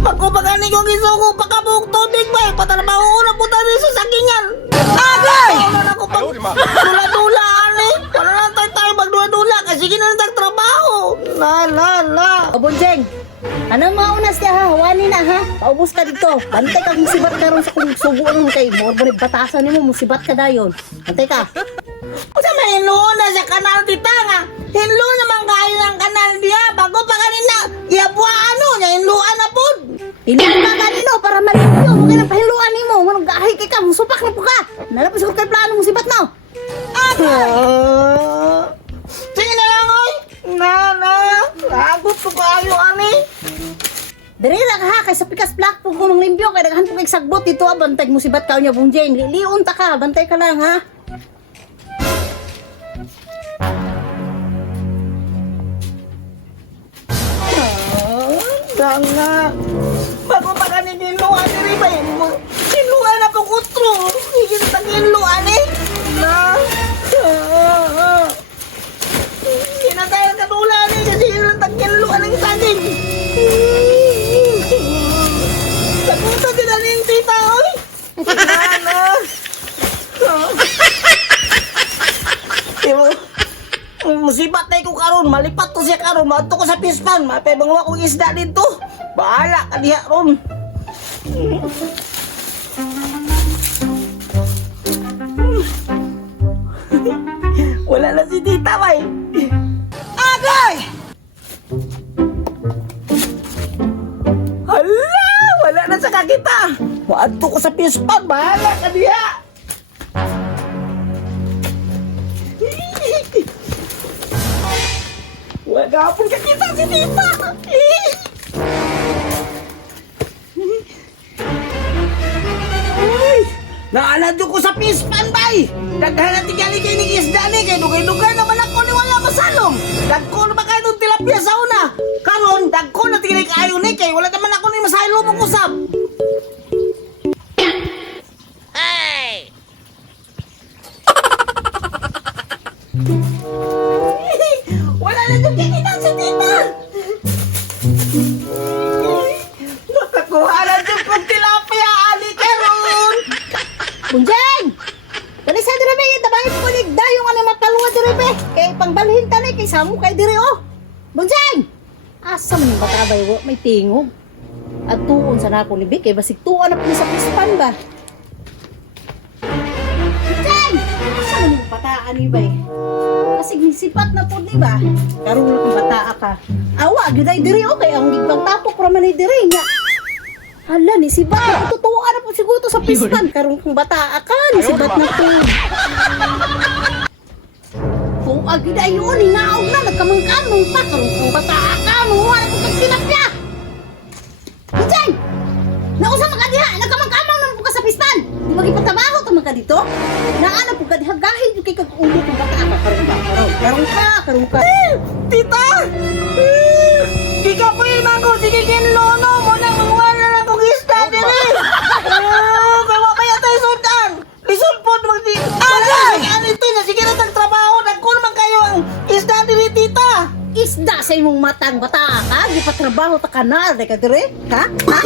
Magkupagani kong isuko, pagkabuhok tubig ba eh, patrabaho ko na punta rin sa sakingan. Agay! Wala na ako pag dula-dulaan eh. Wala na tayo magdula-dula kasi gina na trabaho. La. O Bunjeng, anong maunas niya ha? Hawani na ha? Paubos ka dito. Bantay ka musibat ka ron sa kung subo nun kay mo. Batasan ni mo, musibat ka dayon. Bantay ka. Sa mahinluon na sa kanal tita nga. Hinlo naman kayo ng kanal diya. Bago pa kanina, iabwa ano, hinluan na po. Hindi ka kanino para malimpyo. Huwag ka nang pahiluan ni mo. Manong gahay kay ka, musupak na po ka. Nalapos ko kay plano musibat na. Sige na lang oy. Lagot ko kayo ani. Dali lang ha, kay sa pikas black po ko manglimpyo. Kaya naghan po kay sagbot dito ha. Bantay musibat ka niya Bunjeng. Liun ta ka, bantay ka lang ha. Sana. Bago pa ka niluan ni Ribay. Niluan na po kutro. Higit sa niluan eh. Hindi na tayo katulad eh. Kasi yun ang tagniluan ng saging. Saguta sila ng tita oy. Musibat na ko karon, malipat to siya karon, maadto ko sa pispan, mapay bangwa kong isda dito. Bahala ka diha ron. Wala na si tita bay. Agay! Hala, wala na sa kakita. Maadto ko sa pispan, bahala ka diha. Wagapon ka kita si tita. Ay, naaladyo ko sa pispan bay. Daghan na tigali kay ni isda ni kay dugay-dugay naman ako ni wala masalom. Dagko na ba kayo ng tilapia sa una? Karon dagko na tigali kayo ni kay wala naman ako ni masalom ang usap. Wala na itong kikita si tita! Nakakuha na itong kong tilapia, Ali Keron! Bunjeng! Dali sa diri be, tabangin ko ligda yung ano mapaluwa diri be. Kay pangbalhin tanay kay samo kay diri oh. Bunjeng! Asa man yung bata bay may tingog. At tuon sa nako libi kay basig tuon na po sa pispan ba. Bunjeng! Asa man yung bataan ni bay? Kasi sipat na po di ba? Karon na kung bataa ka. Awa gyud diri oh kay ang gigbang tapok ra man diri nya. Hala, ni si Bat. Tutuwa na po siguro sa pispan. Karong kung bata ka, ni si Bat na po. Kung agida yun, hinaog na, nagkamangkamang pa. Karong kung bata ka, mamuha na po kang tilapia. Bujay! Nausa magadiha, nagkamangkamang naman po ka sa pispan. Di magipatabaho ka man ka dito. Naana po ka diha, gahil yung kay kag-ulo kung bata ka. Karong ba? Karong ka. Tita! Di ka po yung ako, sige kinlono mo na mawala na kong isda dili! Kawa kaya tayo sundan! Lisod po, magdi... Agay! Ano ito na, sige na tagtrabaho, nagko naman kayo ang isda dili, tita! Isda sa imong matang bata ka, di pa trabaho ta kanal, ka dire? Ha? No.